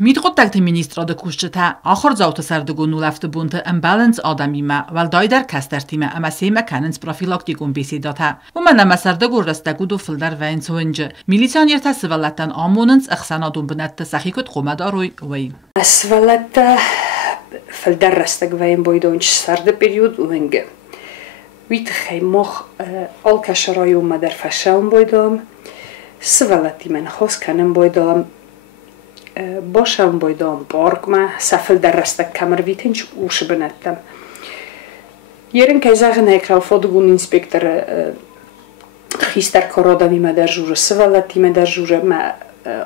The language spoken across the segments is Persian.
Mitqottaqti ministrada kushchita axir zavta sardigu nulafti bunta imbalance adamima valdayder kastartima ama sema kanens profilaktikum besedata umana sardigu rastagu do fildar vainsonje militsioner tasvallattan amonens ixsanadun binatta saxikut qomadaroy way asvalatta fildar rastag vain boydonch sarda period wenge wit khaymokh alkasharayu madar fashaun boydom svalati men khos kanen boydom باشم بایدام پارک ما سفل در رستک کمر ویتنچ اوش بنتم یرن که زاغن هکرال فادگون اینسپکتر خیستر کارادمی ما در جوره سوالاتی ما در جوره ما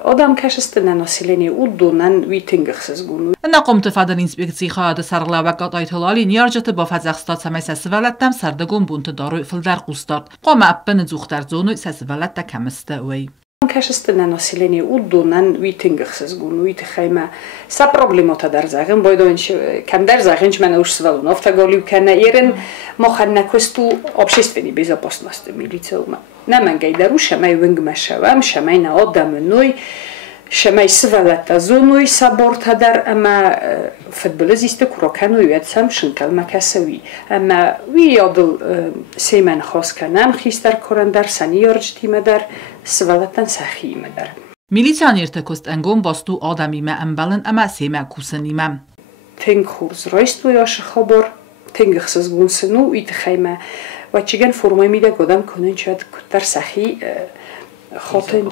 آدم کشستن ناسیلنی او دونن ویتنگ خسزگون نقوم تفادر اینسپکسی خواهد سرغلا و قطعی طلالی نیارجت با فزاقستاد سمیس سوالتم سردگون بونت داروی فلدر قوستاد قام اپن زوختر زونوی سوالت کمسته وی کشستن ناسیلنی او دونن ویتنگ خسزگون ویت خیمه سا پروبلمات در زاغن بایدانش کم در زاغنش من اوش سوالون افتگالیو کنه ایرن مخن نکستو общественной безопасности милиция نه من گیدرو شمای ونگ مشوام شمای نه آدم نوی شمای سوالت زونوی سابورت در اما فوتبالیست کروکنوی ویتسام شنکل مکسوی اما وی یادل سیمن خاص کنم خیستر کردن در سنیارجتی مدر سوالتن سخی مدر میلیسیانیر تکست انگام باستو آدمی ما امبالن اما سیما کوسنی مم تنگ خورز رایستو یاش خبر تنگ خسز گونسنو ایت خیمه و چیگن فرمای میده گودم کنن شاید در سخی خاطر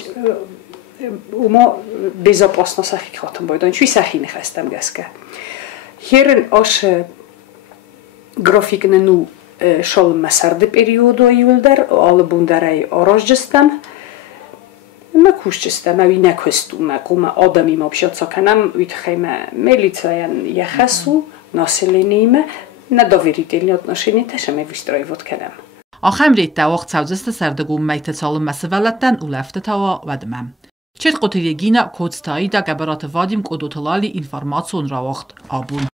وما безопасно سخی خاطر بایدن چوی سخی نخستم گسکه هرن آش گرافیک نو شال مسرد پریودو یولدر آل بوندرای آراج جستم ما کوش جستم اوی نکستو ما قوم آدمی ما بشاد سکنم ویت خیمه ملیتاین یخسو ناسلینیمه نداویریدلی отношения تشمه ویسترایوت کنم آخم ریت وقت سوزست سردگون میت سالم مسولتن اولفت تاوا ودمم چت قطیگینا کودستایی دا گبرات وادیم کدوتلالی اینفورماسیون را وقت آبون